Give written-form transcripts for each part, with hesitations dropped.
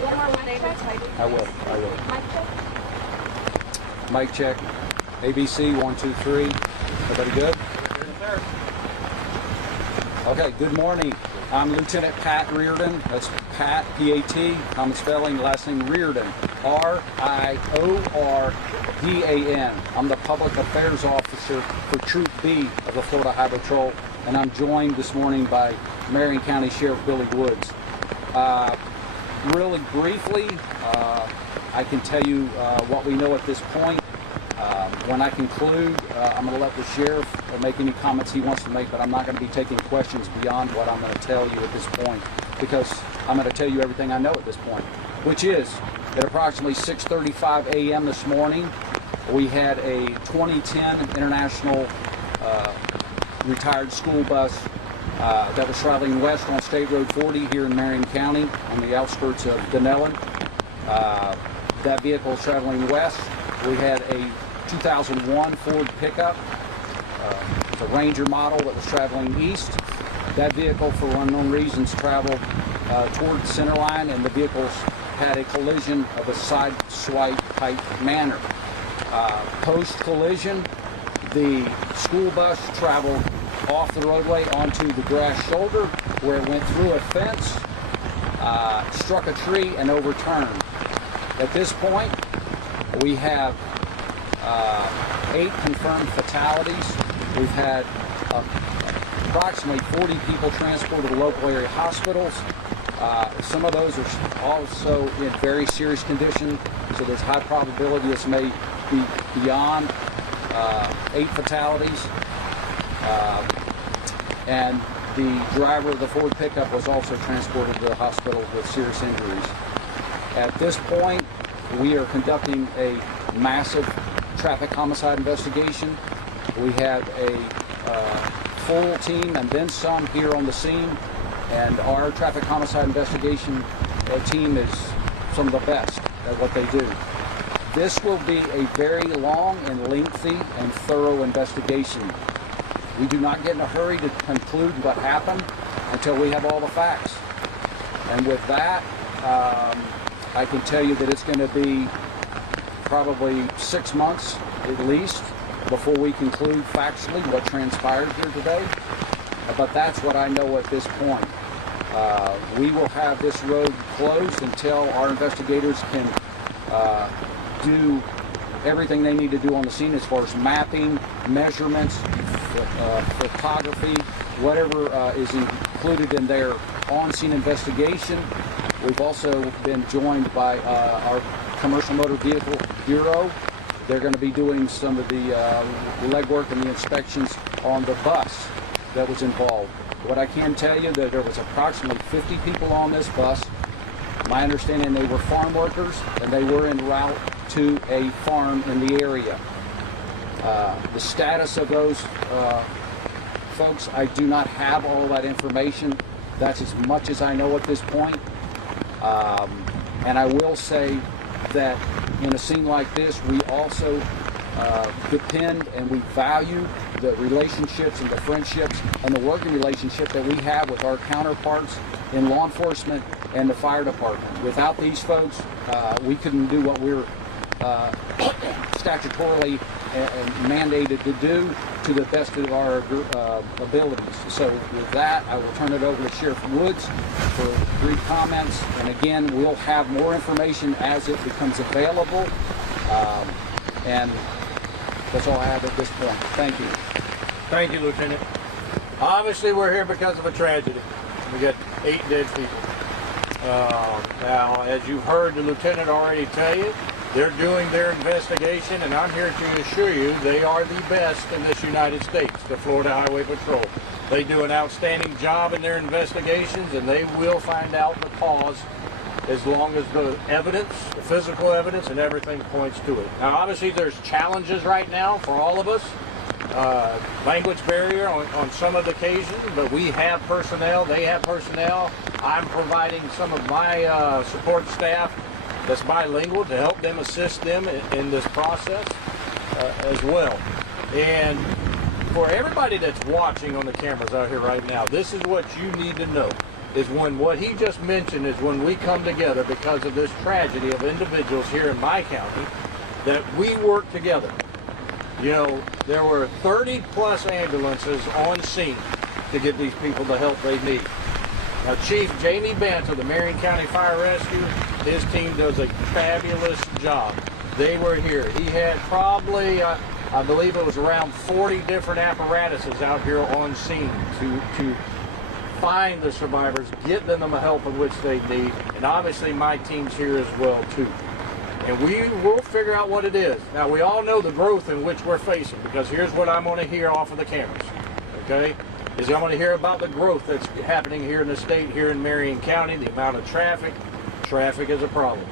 I will. Mic check. ABC, 1, 2, 3. Everybody good? Okay, good morning. I'm Lieutenant Pat Reardon. That's Pat, P-A-T, common spelling, last name Reardon, R-I-O-R-D-A-N. I'm the Public Affairs Officer for Troop B of the Florida Highway Patrol, and I'm joined this morning by Marion County Sheriff Billy Woods. Really briefly, I can tell you what we know at this point. When I conclude, I'm going to let the sheriff make any comments he wants to make, but I'm not going to be taking questions beyond what I'm going to tell you at this point, because I'm going to tell you everything I know at this point, which is at approximately 6:35 a.m. this morning, we had a 2010 International retired school bus that was traveling west on State Road 40 here in Marion County on the outskirts of Denellen. That vehicle was traveling west. We had a 2001 Ford pickup. It's a Ranger model that was traveling east. That vehicle, for unknown reasons, traveled toward the center line, and the vehicles had a collision of a side swipe type manner. Post-collision, the school bus traveled off the roadway onto the grass shoulder, where it went through a fence, struck a tree, and overturned. At this point, we have 8 confirmed fatalities. We've had approximately 40 people transported to local area hospitals. Some of those are also in very serious condition, so there's high probability this may be beyond 8 fatalities. And the driver of the Ford pickup was also transported to the hospital with serious injuries. At this point, we are conducting a massive traffic homicide investigation. We have a full team and then some here on the scene, and our traffic homicide investigation team is some of the best at what they do. This will be a very long and lengthy and thorough investigation. We do not get in a hurry to conclude what happened until we have all the facts. And with that, I can tell you that it's going to be probably 6 months at least before we conclude factually what transpired here today. But that's what I know at this point. We will have this road closed until our investigators can do everything they need to do on the scene as far as mapping, measurements, photography, whatever is included in their on-scene investigation. We've also been joined by our Commercial Motor Vehicle Bureau. They're going to be doing some of the legwork and the inspections on the bus that was involved. What I can tell you that there was approximately 50 people on this bus. My understanding, they were farm workers, and they were en route to a farm in the area. The status of those folks, I do not have all that information. That's as much as I know at this point. And I will say that in a scene like this, we also depend and we value the relationships and the friendships and the working relationship that we have with our counterparts in law enforcement and the fire department. Without these folks, we couldn't do what we're statutorily mandated to do to the best of our abilities. So with that, I will turn it over to Sheriff Woods for brief comments. And again, we'll have more information as it becomes available. And that's all I have at this point. Thank you. Thank you, Lieutenant. Obviously, we're here because of a tragedy. We got 8 dead people. Now, as you've heard the Lieutenant already tell you, they're doing their investigation, and I'm here to assure you they are the best in this United States, the Florida Highway Patrol. They do an outstanding job in their investigations, and they will find out the cause as long as the evidence, the physical evidence, and everything points to it. Now, obviously, there's challenges right now for all of us. Language barrier on some of the occasions, but we have personnel, they have personnel. I'm providing some of my support staff that's bilingual to help them, assist them in this process as well. And for everybody that's watching on the cameras out here right now, this is what you need to know. is when what he just mentioned is when we come together because of this tragedy of individuals here in my county, that we work together. You know, there were 30 plus ambulances on scene to get these people the help they need. Now, Chief Jamie Bant of the Marion County Fire Rescue, his team does a fabulous job. They were here. He had probably, I believe it was around 40 different apparatuses out here on scene to find the survivors, get them the help in which they need, and obviously my team's here as well too. And we will figure out what it is. Now, we all know the growth in which we're facing, because here's what I'm going to hear off of the cameras, okay? Is I'm going to hear about the growth that's happening here in the state, here in Marion County, the amount of traffic. Traffic is a problem.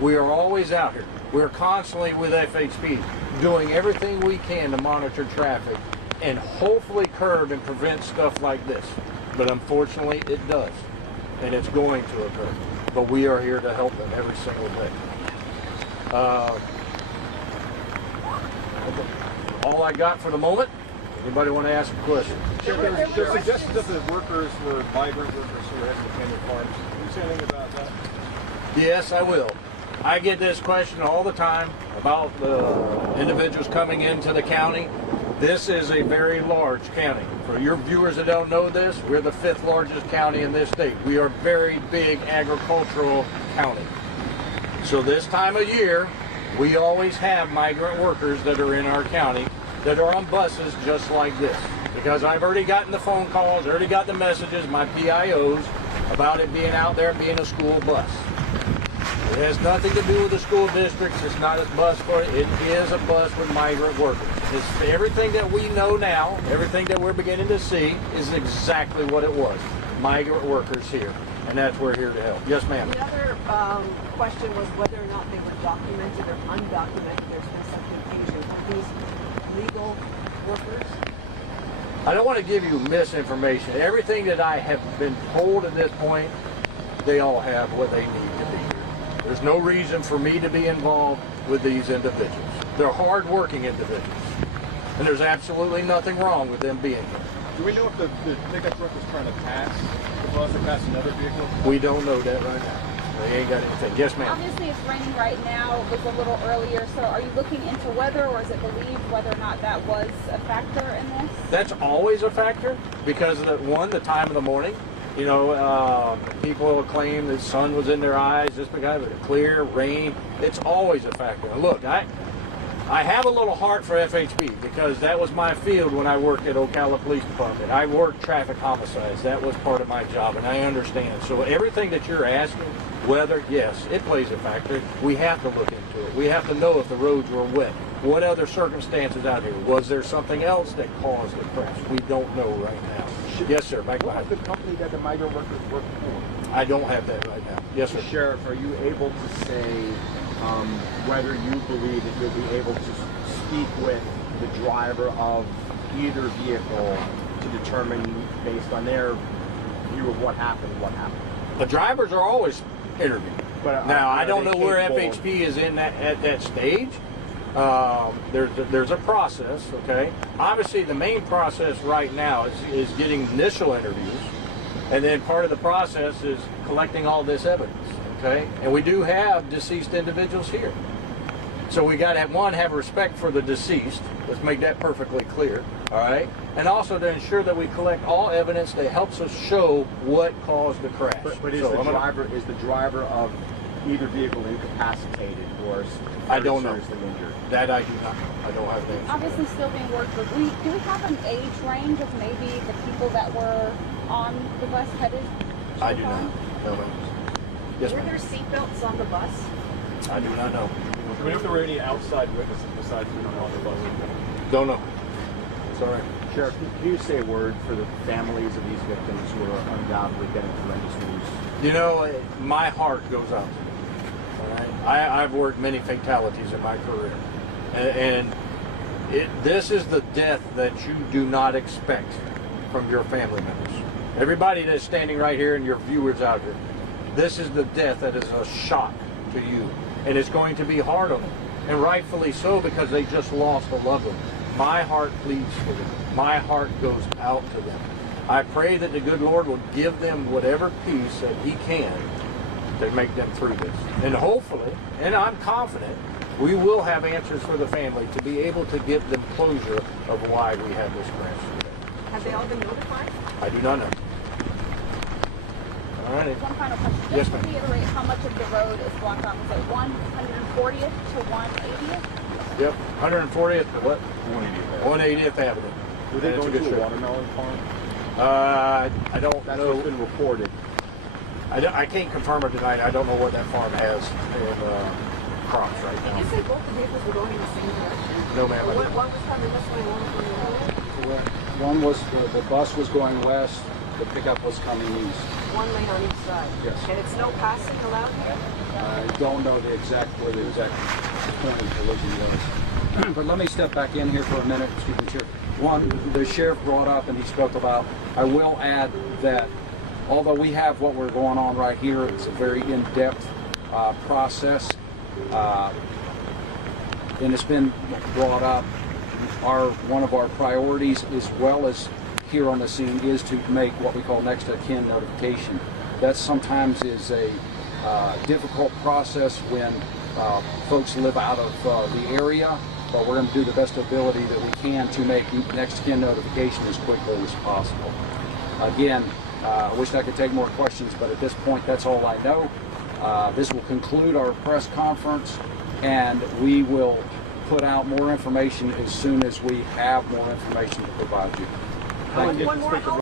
We are always out here. We're constantly with FHP doing everything we can to monitor traffic and hopefully curb and prevent stuff like this. But unfortunately, it does, and it's going to occur. But we are here to help them every single day. All I got for the moment. Anybody want to ask a question? There's suggestions that the workers were migrant workers who had independent farms. Can you say anything about that? Yes, I will. I get this question all the time about the individuals coming into the county. This is a very large county. For your viewers that don't know this, we're the 5th largest county in this state. We are a very big agricultural county. So this time of year, we always have migrant workers that are in our county that are on buses just like this. Because I've already gotten the phone calls, already got the messages, my PIOs, about it being out there being a school bus. It has nothing to do with the school districts. It's not a bus for it. It is a bus with migrant workers. It's everything that we know now, everything that we're beginning to see is exactly what it was. Migrant workers here. And that's where we're here to help. Yes, ma'am. The other question was whether or not they were documented or undocumented. There's been some confusion. Are these legal workers? I don't want to give you misinformation. Everything that I have been told at this point, they all have what they need to be here. There's no reason for me to be involved with these individuals. They're hard-working individuals. And there's absolutely nothing wrong with them being here. Do we know if the pickup truck was trying to pass the bus or pass another vehicle? We don't know that right now. They ain't got anything. Yes, ma'am. Obviously, it's raining right now. It was a little earlier. So are you looking into weather, or is it believed whether or not that was a factor in this? That's always a factor because of the time of the morning. You know, people will claim the sun was in their eyes just because of the clear rain. It's always a factor. And look, I have a little heart for FHP because that was my field when I worked at Ocala Police Department. I worked traffic homicides. That was part of my job, and I understand. So everything that you're asking, weather, yes, it plays a factor. We have to look into it. We have to know if the roads were wet. What other circumstances out here? Was there something else that caused the crash? We don't know right now. Yes, sir. Mike, What was the company that the migrant workers worked for? I don't have that right now. Yes, sir. Sheriff, are you able to say whether you believe that you'll be able to speak with the driver of either vehicle to determine, based on their view of what happened? The drivers are always interviewed. But Now, I don't are know they where capable of- FHP is in at that stage. There's a process, okay? Obviously, the main process right now is getting initial interviews, and then part of the process is collecting all this evidence, okay? And we do have deceased individuals here. So we got to, have respect for the deceased. Let's make that perfectly clear, all right? And also to ensure that we collect all evidence that helps us show what caused the crash. But is So the I'm gonna- driver of either vehicle incapacitated or I don't know. seriously injured? That I do not. I don't have an answer. Obviously, still being worked with. Do we have an age range of maybe the people that were on the bus headed? to I the do farm? not. No, ma'am. Yes, Were ma'am. there seatbelts on the bus? I do not know. Do we know if there were any outside witnesses besides the on the bus? Don't know. Sorry. Sheriff, can you say a word for the families of these victims who are undoubtedly getting horrendous news? You know, my heart goes out to them. All right? I've worked many fatalities in my career. And this is the death that you do not expect from your family members. Everybody that's standing right here and your viewers out here, this is the death that is a shock to you. And it's going to be hard on them. And rightfully so, because they just lost a loved one. My heart bleeds for them. My heart goes out to them. I pray that the good Lord will give them whatever peace that He can to make them through this. And hopefully, and I'm confident, we will have answers for the family to be able to give them closure of why we have this crash today. Have they all been notified? I do not know. All righty. One final question. Just Yes, to ma'am. reiterate how much of the road is blocked off. Is it 140th to 180th? Yep, 140th to what? 180th Avenue. Were they That's going good to a strip. watermelon farm? I don't That's know. what's been reported. I can't confirm it tonight. I don't know what that farm has in crops right Did now. you say both the vehicles were going in the same direction? No, ma'am. I One didn't. was coming this way, one was coming the other way? Correct. One was, the bus was going west, the pickup was coming east. One lane on each side? Yes. And it's no passing allowed here? I don't know where the exact point of collision was. But let me step back in here for a minute, excuse me, Chair. One, the sheriff brought up and he spoke about, I will add that although we have what we're going on right here, it's a very in-depth process. And it's been brought up, one of our priorities as well as here on the scene is to make what we call next of kin notification. That sometimes is a difficult process when folks live out of the area, but we're going to do the best ability that we can to make next of kin notification as quickly as possible. Again, I wish I could take more questions, but at this point, that's all I know. This will conclude our press conference, and we will put out more information as soon as we have more information to provide you. One more.